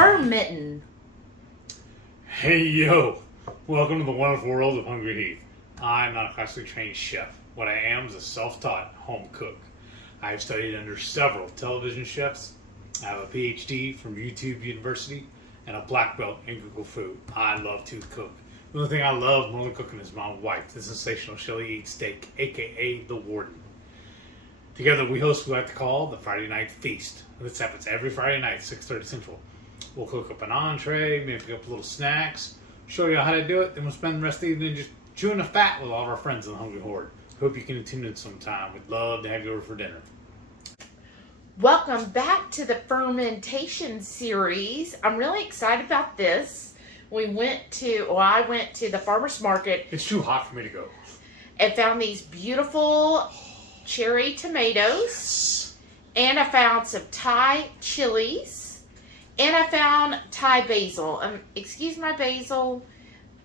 Fermented. Hey yo! Welcome to the wonderful world of HungryHeath. I'm not a classically trained chef. What I am is a self-taught home cook. I have studied under several television chefs. I have a PhD from YouTube University and a black belt in Google Food. I love to cook. The only thing I love more than cooking is my wife, the sensational Shelly Eats Steak, aka the Warden. Together we host what we like to call the Friday Night Feast. This happens every Friday night, 6:30 Central. We'll cook up an entree, maybe pick up little snacks, show you how to do it, then we'll spend the rest of the evening just chewing the fat with all of our friends in the HungryHorde. Hope you can tune in sometime. We'd love to have you over for dinner. Welcome back to the fermentation series. I'm really excited about this. I went to the farmer's market. It's too hot for me to go. And found these beautiful cherry tomatoes. And I found some Thai chilies. And I found Thai basil. Excuse my basil.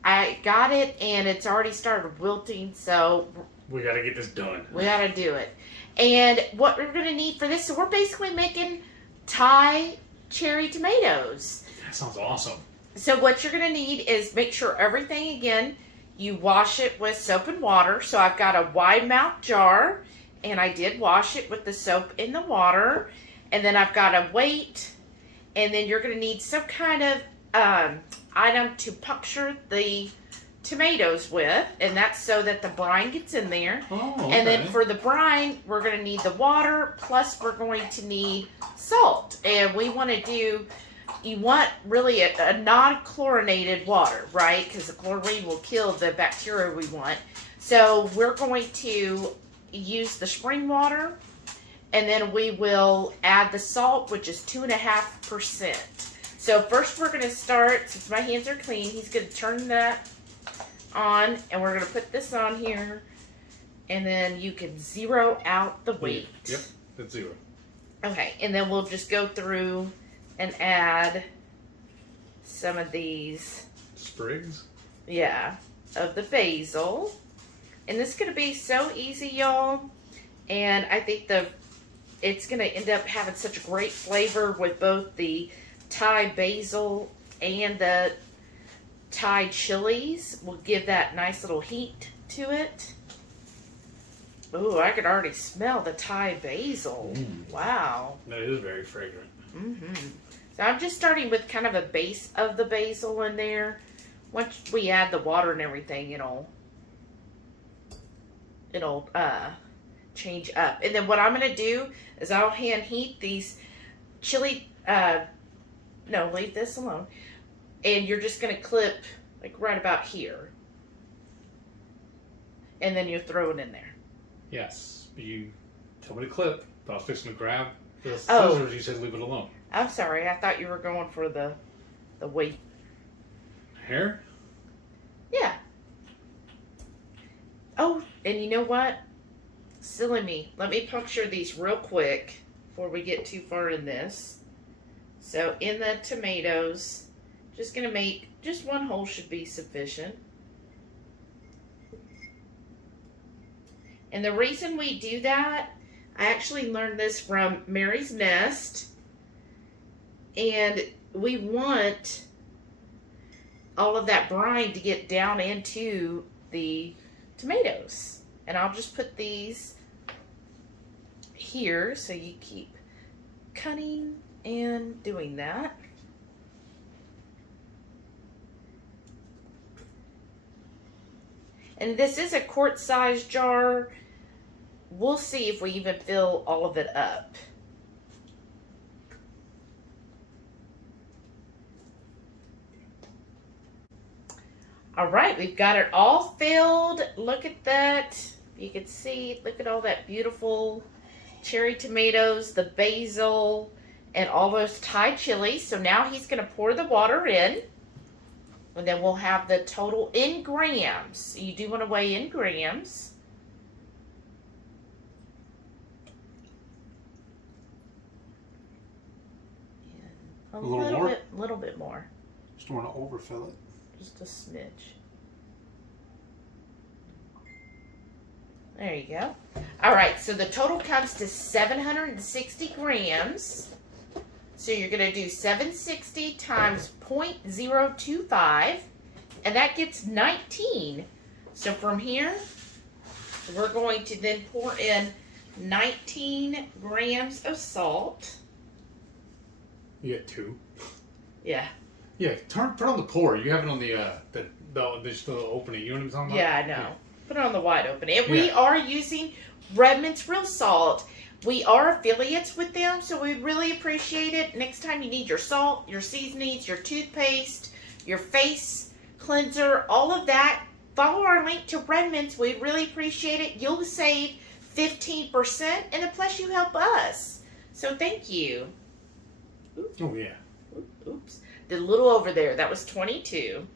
I got it and it's already started wilting, so we gotta get this done. We gotta do it. And what we're gonna need for this, so we're basically making Thai cherry tomatoes. That sounds awesome. So what you're gonna need is make sure everything, again, you wash it with soap and water. So I've got a wide mouth jar and I did wash it with the soap in the water. And then I've got a weight. And then you're going to need some kind of item to puncture the tomatoes with. And that's so that the brine gets in there. Oh, okay. And then for the brine, we're going to need the water. Plus, we're going to need salt. And we want to do, you want really a non-chlorinated water, right? Because the chlorine will kill the bacteria we want. So we're going to use the spring water. And then we will add the salt, which is 2.5%. So first we're going to start, since my hands are clean, he's going to turn that on. And we're going to put this on here. And then you can zero out the weight. Yep, that's zero. Okay, and then we'll just go through and add some of these. Sprigs? Yeah, of the basil. And this is going to be so easy, y'all. And I think it's going to end up having such a great flavor with both the Thai basil and the Thai chilies. Will give that nice little heat to it. Ooh, I could already smell the Thai basil. Wow. That is very fragrant. So I'm just starting with kind of a base of the basil in there. Once we add the water and everything, it'll change up. And then what I'm going to do is I'll hand heat these chili, no, leave this alone. And you're just going to clip like right about here. And then you throw it in there. Yes, you told me to clip, but I was fixing to grab the scissors. You said leave it alone. I'm sorry, I thought you were going for the weight. Hair? Yeah. Oh, and you know what? Silly me. Let me puncture these real quick before we get too far in this. So in the tomatoes, just going to make, just one hole should be sufficient. And the reason we do that, I actually learned this from Mary's Nest. And we want all of that brine to get down into the tomatoes. And I'll just put these here so you keep cutting and doing that. And this is a quart-sized jar. We'll see if we even fill all of it up. All right, we've got it all filled. Look at that. You can see, look at all that beautiful cherry tomatoes, the basil, and all those Thai chilies. So now he's going to pour the water in. And then we'll have the total in grams. You do want to weigh in grams. And a little bit more. Just don't want to overfill it. Just a smidge. There you go. All right, so the total comes to 760 grams. So you're going to do 760 times 0.025, and that gets 19. So from here, we're going to then pour in 19 grams of salt. You get 2. Yeah. Yeah, put on the pour. You have it on the opening. You know what I'm talking about? Yeah, I know. Yeah. Put it on the wide open. And we are using Redmond's Real Salt. We are affiliates with them, so we really appreciate it. Next time you need your salt, your seasonings, your toothpaste, your face cleanser, all of that, follow our link to Redmond's. We really appreciate it. You'll save 15%, and then plus you help us. So thank you. Oops. Oh, yeah. Oops. Did a little over there. That was 22.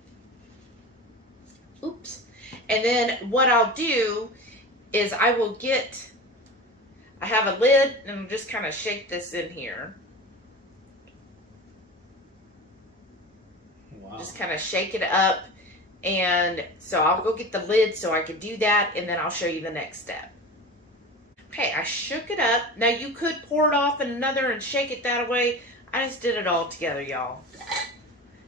Oops. And then what I'll do is I have a lid, and I'll just kind of shake this in here. Wow. Just kind of shake it up. And so I'll go get the lid so I can do that, and then I'll show you the next step. Okay, I shook it up. Now you could pour it off in another and shake it that way. I just did it all together, y'all.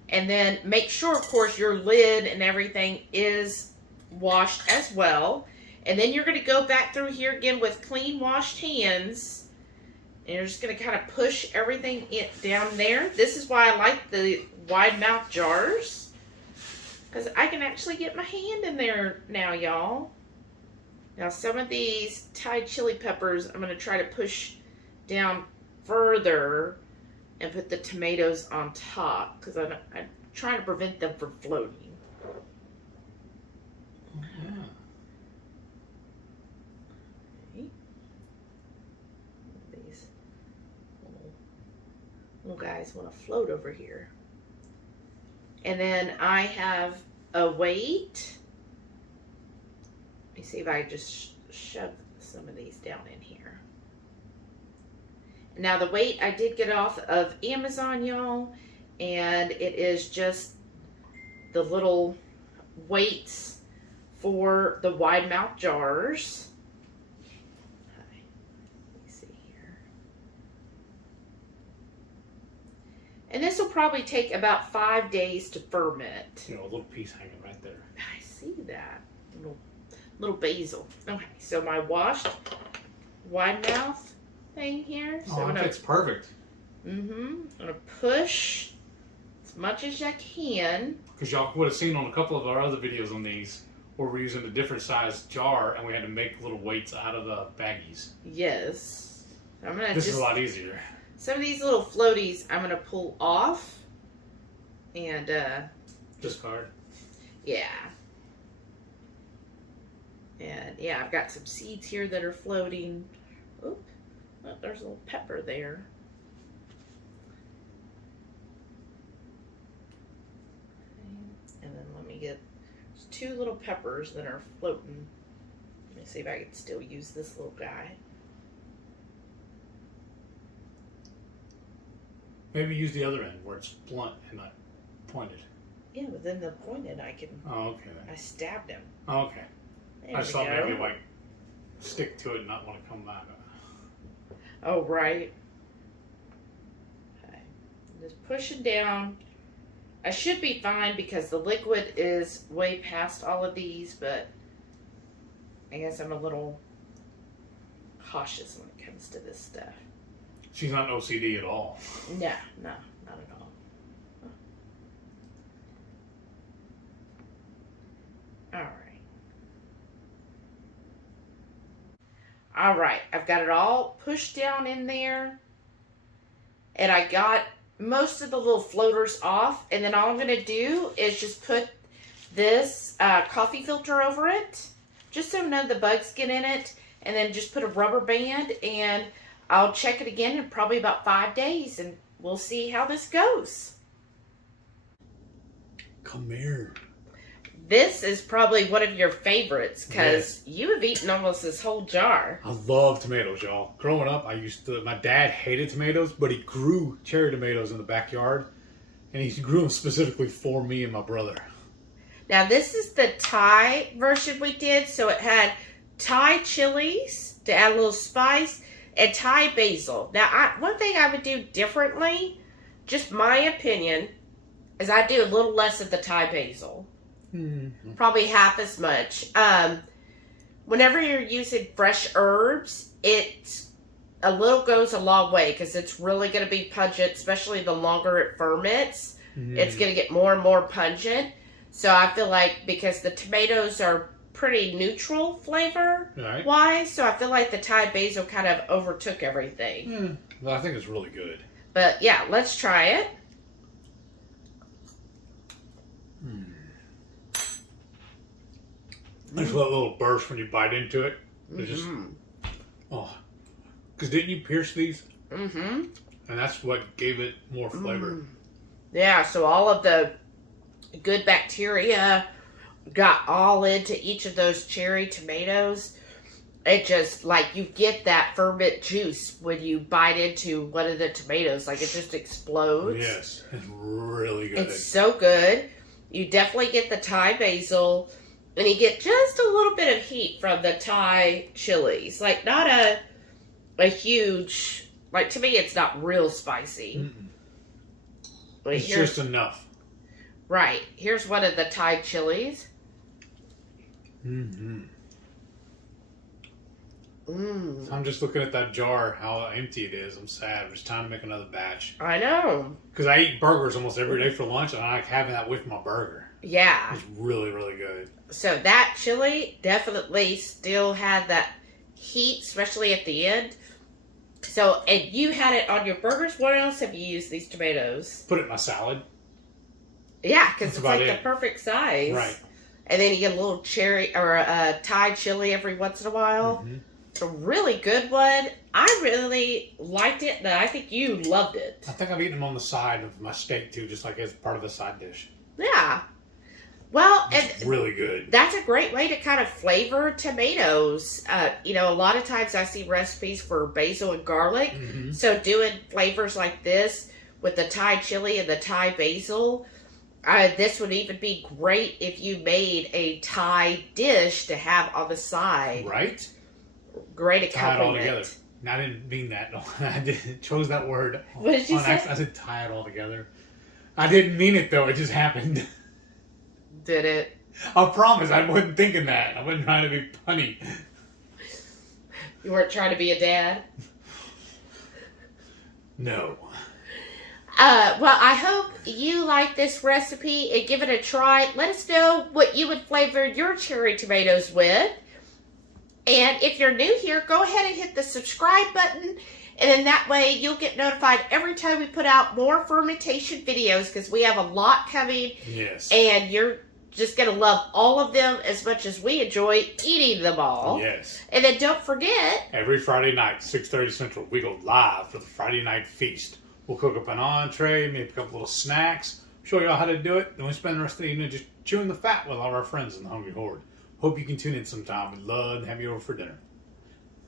And then make sure, of course, your lid and everything is washed as well. And then you're going to go back through here again with clean washed hands. And you're just going to kind of push everything down there. This is why I like the wide mouth jars. Because I can actually get my hand in there now, y'all. Now some of these Thai chili peppers, I'm going to try to push down further and put the tomatoes on top. Because I'm trying to prevent them from floating. Yeah. These little guys want to float over here. And then I have a weight. Let me see if I just shove some of these down in here. Now the weight I did get off of Amazon, y'all, and it is just the little weights for the wide mouth jars. Let me see here. And this will probably take about 5 days to ferment. You know, a little piece hanging right there. I see that. Little basil. Okay, so my washed wide mouth thing here. So Oh, it's perfect. I'm gonna push as much as I can. Because y'all would have seen on a couple of our other videos on these where we're using a different size jar and we had to make little weights out of the baggies. Yes. I'm gonna This is a lot easier. Some of these little floaties I'm gonna pull off and Discard. yeah. And yeah, I've got some seeds here that are floating. Oop, oh, there's a little pepper there. And then let me get there's 2 little peppers that are floating. Let me see if I can still use this little guy. Maybe use the other end where it's blunt and not pointed. Yeah, but then the pointed I can. Oh, okay. I stabbed him. Oh, okay. There I just we thought go. maybe like stick to it and not want to come back. Oh, right. Okay. Just pushing down. I should be fine because the liquid is way past all of these, but I guess I'm a little cautious when it comes to this stuff. She's not OCD at all. No, not at all. All right. All right, I've got it all pushed down in there. And I got most of the little floaters off. And then all I'm going to do is just put this coffee filter over it. Just so none of the bugs get in it. And then just put a rubber band. And I'll check it again in probably about 5 days. And we'll see how this goes. Come here. This is probably one of your favorites because you have eaten almost this whole jar. I love tomatoes, y'all. Growing up, my dad hated tomatoes, but he grew cherry tomatoes in the backyard, and he grew them specifically for me and my brother. Now, this is the Thai version we did, so it had Thai chilies to add a little spice, and Thai basil. Now, one thing I would do differently, just my opinion, is I do a little less of the Thai basil. Mm-hmm. Probably half as much. Whenever you're using fresh herbs, a little goes a long way because it's really going to be pungent, especially the longer it ferments. Mm-hmm. It's going to get more and more pungent. So I feel like because the tomatoes are pretty neutral flavor-wise, so I feel like the Thai basil kind of overtook everything. Well, I think it's really good. But yeah, let's try it. There's a little burst when you bite into it. It's just, because didn't you pierce these? Mm-hmm. And that's what gave it more flavor. Yeah, so all of the good bacteria got all into each of those cherry tomatoes. It just, like, you get that ferment juice when you bite into one of the tomatoes. Like, it just explodes. Yes, it's really good. It's so good. You definitely get the Thai basil. And you get just a little bit of heat from the Thai chilies. Like, not a huge... Like, to me, it's not real spicy. It's just enough. Right. Here's one of the Thai chilies. I'm just looking at that jar, how empty it is. I'm sad. It's time to make another batch. I know. Because I eat burgers almost every day for lunch, and I like having that with my burger. Yeah. It's really, really good. So that chili definitely still had that heat, especially at the end. So, and you had it on your burgers. What else have you used these tomatoes? Put it in my salad. Yeah, because it's like the perfect size. Right. And then you get a little cherry or a Thai chili every once in a while. It's a really good one. I really liked it, and I think you loved it. I think I've eaten them on the side of my steak, too, just like as part of a side dish. Yeah. Well, it's really good. That's a great way to kind of flavor tomatoes. A lot of times I see recipes for basil and garlic. So doing flavors like this with the Thai chili and the Thai basil, this would even be great if you made a Thai dish to have on the side. Right? Great accompaniment. Tie it all together. I didn't mean that. No, I chose that word. What did you say? I said tie it all together. I didn't mean it, though. It just happened. Did it? I promise I wasn't thinking that. I wasn't trying to be funny. You weren't trying to be a dad? No. Well, I hope you like this recipe and give it a try. Let us know what you would flavor your cherry tomatoes with. And if you're new here, go ahead and hit the subscribe button. And then that way you'll get notified every time we put out more fermentation videos because we have a lot coming. Yes. And you're just going to love all of them as much as we enjoy eating them all. Yes. And then don't forget, every Friday night, 6:30 Central, we go live for the Friday night feast. We'll cook up an entree, maybe a couple little snacks, show y'all how to do it. Then we spend the rest of the evening just chewing the fat with all of our friends in the Hungry Horde. Hope you can tune in sometime. We'd love to have you over for dinner.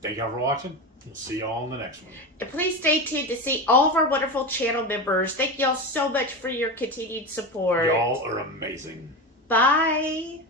Thank y'all for watching. We'll see y'all in the next one. And please stay tuned to see all of our wonderful channel members. Thank y'all so much for your continued support. Y'all are amazing. Bye.